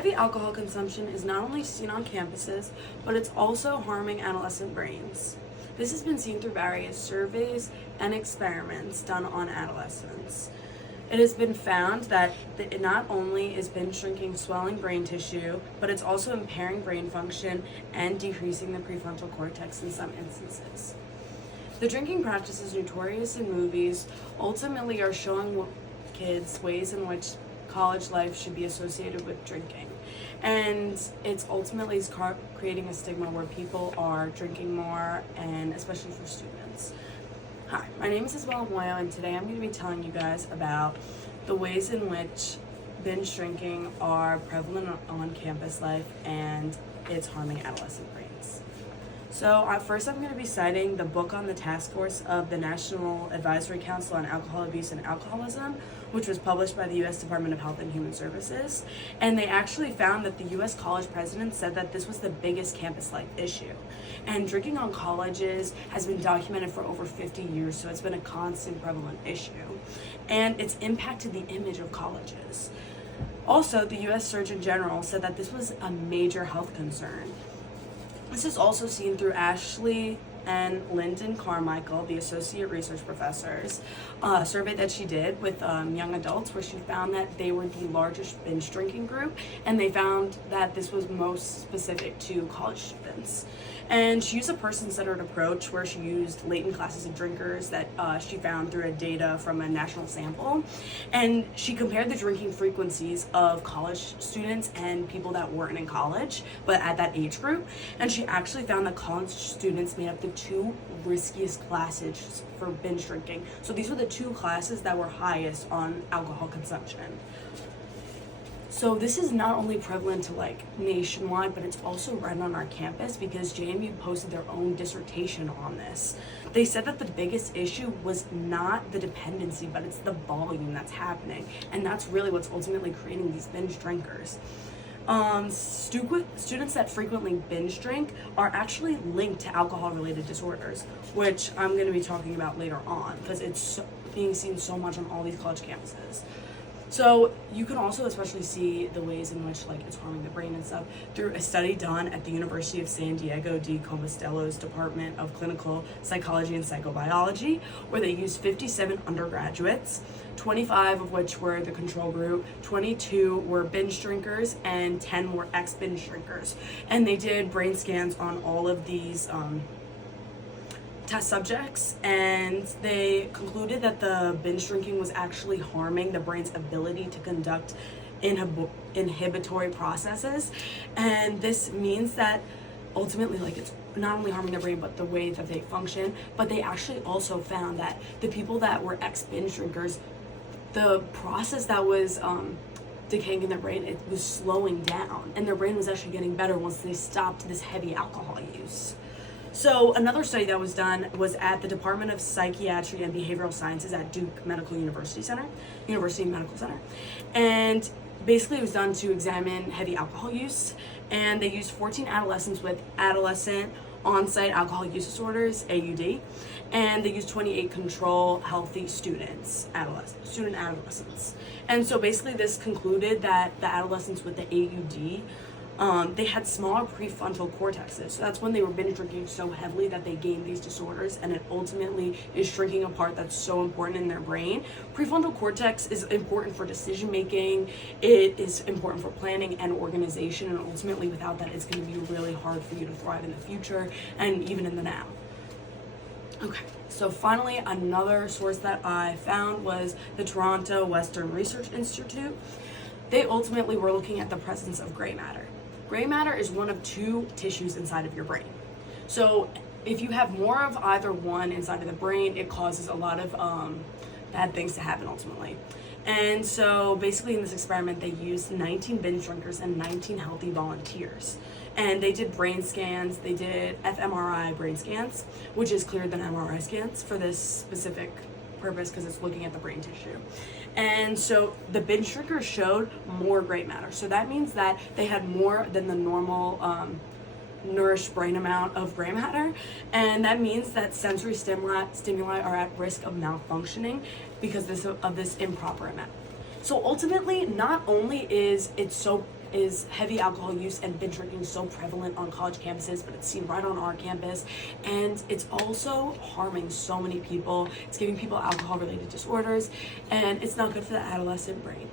Heavy alcohol consumption is not only seen on campuses, but it's also harming adolescent brains. This has been seen through various surveys and experiments done on adolescents. It has been found that it not only is binge drinking swelling brain tissue, but it's also impairing brain function and decreasing the prefrontal cortex in some instances. The drinking practices notorious in movies ultimately are showing kids ways in which college life should be associated with drinking. And it's ultimately creating a stigma where people are drinking more, and especially for students. Hi, my name is Isabella Muoio, and today I'm going to be telling you guys about the ways in which binge drinking are prevalent on campus life and it's harming adolescent brains. So first I'm going to be citing the book on the task force of the National Advisory Council on Alcohol Abuse and Alcoholism, which was published by the U.S. Department of Health and Human Services. And they actually found that the U.S. college president said that this was the biggest campus life issue. And drinking on colleges has been documented for over 50 years, so it's been a constant prevalent issue. And it's impacted the image of colleges. Also, the U.S. Surgeon General said that this was a major health concern. This is also seen through Ashley and Lyndon Carmichael, the associate research professors, survey that she did with young adults, where she found that they were the largest binge drinking group, and they found that this was most specific to college students. And she used a person-centered approach where she used latent classes of drinkers that she found through data from a national sample, and she compared the drinking frequencies of college students and people that weren't in college but at that age group, and she actually found that college students made up the two riskiest classes for binge drinking. So these were the two classes that were highest on alcohol consumption. So this is not only prevalent to nationwide, but it's also right on our campus, because JMU posted their own dissertation on this. They said that the biggest issue was not the dependency, but it's the volume that's happening. And that's really what's ultimately creating these binge drinkers. Students that frequently binge drink are actually linked to alcohol-related disorders, which I'm going to be talking about later on, because it's being seen so much on all these college campuses. So you can also especially see the ways in which it's harming the brain and stuff through a study done at the University of San Diego de Compostelo's Department of Clinical Psychology and Psychobiology, where they used 57 undergraduates, 25 of which were the control group, 22 were binge drinkers, and 10 were ex-binge drinkers. And they did brain scans on all of these test subjects, and they concluded that the binge drinking was actually harming the brain's ability to conduct inhibitory processes. And this means that ultimately it's not only harming their brain but the way that they function. But they actually also found that the people that were ex-binge drinkers, the process that was decaying in their brain, it was slowing down, and their brain was actually getting better once they stopped this heavy alcohol use. So another study that was done was at the Department of Psychiatry and Behavioral Sciences at Duke University Medical Center. And basically it was done to examine heavy alcohol use, and they used 14 adolescents with adolescent on-site alcohol use disorders, AUD, and they used 28 control healthy student adolescents. And so basically this concluded that the adolescents with the AUD, they had smaller prefrontal cortexes. So that's when they were binge drinking so heavily that they gained these disorders, and it ultimately is shrinking a part that's so important in their brain. Prefrontal cortex is important for decision making, it is important for planning and organization, and ultimately without that it's going to be really hard for you to thrive in the future and even in the now. Okay, so finally, another source that I found was the Toronto Western Research Institute. They ultimately were looking at the presence of gray matter. Gray matter is one of two tissues inside of your brain. So if you have more of either one inside of the brain, it causes a lot of bad things to happen ultimately. And so basically in this experiment, they used 19 binge drinkers and 19 healthy volunteers. And they did brain scans, they did fMRI brain scans, which is clearer than MRI scans for this specific purpose because it's looking at the brain tissue. And so the binge drinkers showed more gray matter. So that means that they had more than the normal nourished brain amount of gray matter, and that means that sensory stimuli are at risk of malfunctioning because of this improper amount. So ultimately, not only is it so is heavy alcohol use and binge drinking so prevalent on college campuses, but it's seen right on our campus. And it's also harming so many people. It's giving people alcohol related disorders, and it's not good for the adolescent brain.